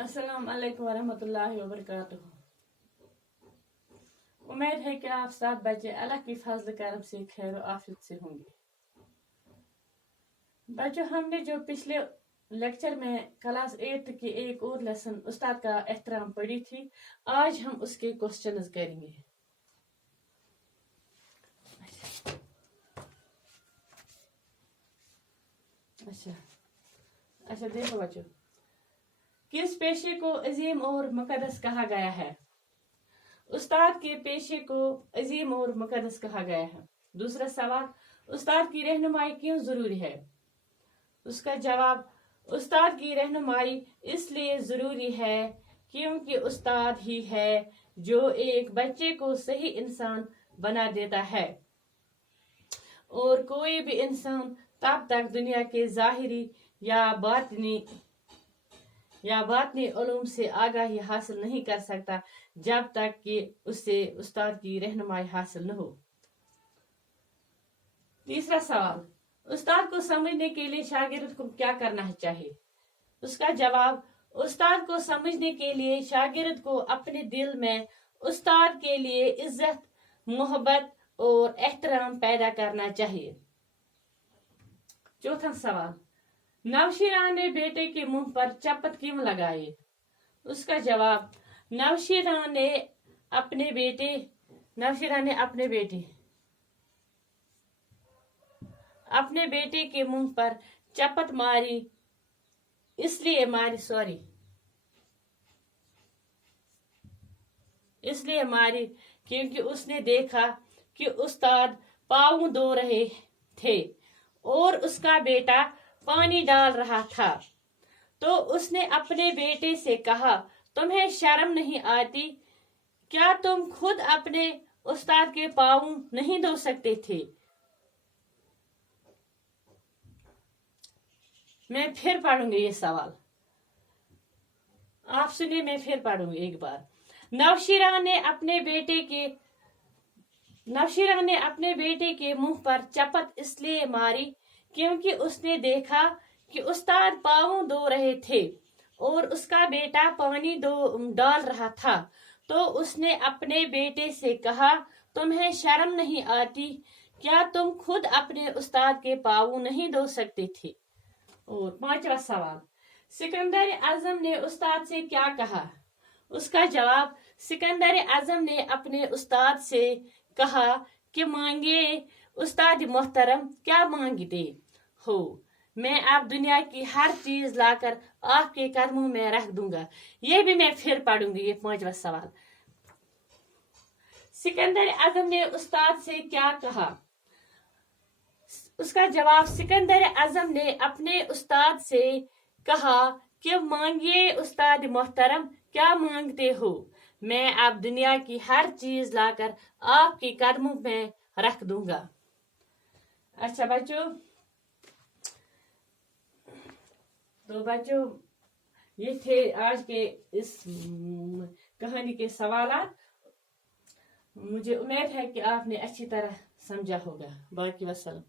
अस्सलाम वालेकुम वरहमतुल्लाहि वबरकातुहू। उम्मीद है कि आप सब बच्चे अल्लाह की फजल करम से खैर आफियत से होंगे। बच्चों, हमने जो पिछले लेक्चर में क्लास 8 की एक और लेसन उस्ताद का एहतराम पढ़ी थी, आज हम उसके क्वेश्चंस करेंगे। अच्छा देखो बच्चों, किस पेशे को अजीम और मुकद्दस कहा गया है? उस्ताद के पेशे को अजीम और मुकद्दस कहा गया है। दूसरा सवाल, उस्ताद की रहनुमाई क्यों जरूरी है? उसका जवाब, उस्ताद की रहनुमाई इसलिए जरूरी है क्योंकि उस्ताद ही है जो एक बच्चे को सही इंसान बना देता है, और कोई भी इंसान तब तक दुनिया के ज़ाहिरी या बातनी उलूम से आगाही हासिल नहीं कर सकता जब तक कि उसे उस्ताद की रहनुमाई हासिल न हो। तीसरा सवाल, उस्ताद को समझने के लिए शागिर्द को क्या करना चाहिए? उसका जवाब, उस्ताद को समझने के लिए शागिर्द को अपने दिल में उस्ताद के लिए इज्जत, मोहब्बत और एहतराम पैदा करना चाहिए। चौथा सवाल, नौशीरा ने बेटे के मुंह पर चपत क्यों लगाई? उसका जवाब, नौशीरा ने अपने बेटे के मुंह पर चपत इसलिए मारी क्योंकि उसने देखा कि उस्ताद पाँव धो रहे थे और उसका बेटा पानी डाल रहा था। तो उसने अपने बेटे से कहा, तुम्हें शर्म नहीं आती? क्या तुम खुद अपने उस्ताद के पाँव नहीं धो सकते थे? मैं फिर पढ़ूंगी ये सवाल, आप सुनिए, मैं फिर पढ़ूंगी एक बार। नौशीरा ने अपने बेटे के मुंह पर चपत इसलिए मारी क्योंकि उसने देखा कि उस्ताद पाँव धो रहे थे और उसका बेटा पानी डाल रहा था। तो उसने अपने बेटे से कहा, तुम्हें शर्म नहीं आती? क्या तुम खुद अपने उस्ताद के पाँव नहीं धो सकते थे? और पांचवा सवाल, सिकंदर आजम ने उस्ताद से क्या कहा? उसका जवाब, सिकंदर आजम ने अपने उस्ताद से कहा कि मांगे उस्ताद मोहतरम, क्या मांगते हो? मैं आप दुनिया की हर चीज लाकर आपके कदमों में रख दूंगा। ये भी मैं फिर पढ़ूंगी, ये पांचवा सवाल। सिकंदर आजम ने उस्ताद से क्या कहा? उसका जवाब, सिकंदर आजम ने अपने उस्ताद से कहा कि मांगिए उस्ताद मोहतरम, क्या मांगते हो? मैं आप दुनिया की हर चीज लाकर आपके कदमों में रख दूंगा। अच्छा बच्चों, तो बच्चों ये थे आज के इस कहानी के सवाल। मुझे उम्मीद है कि आपने अच्छी तरह समझा होगा। बाकी वस्सलाम।